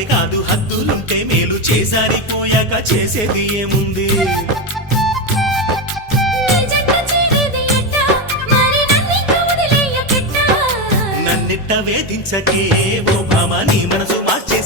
కాదే కాదు హద్దులుంటే మేలు చేసారిపోయాక చేసేది ఏముంది నన్నిట్ట వేధించకే ఓ భామ నీ మనసు మార్చే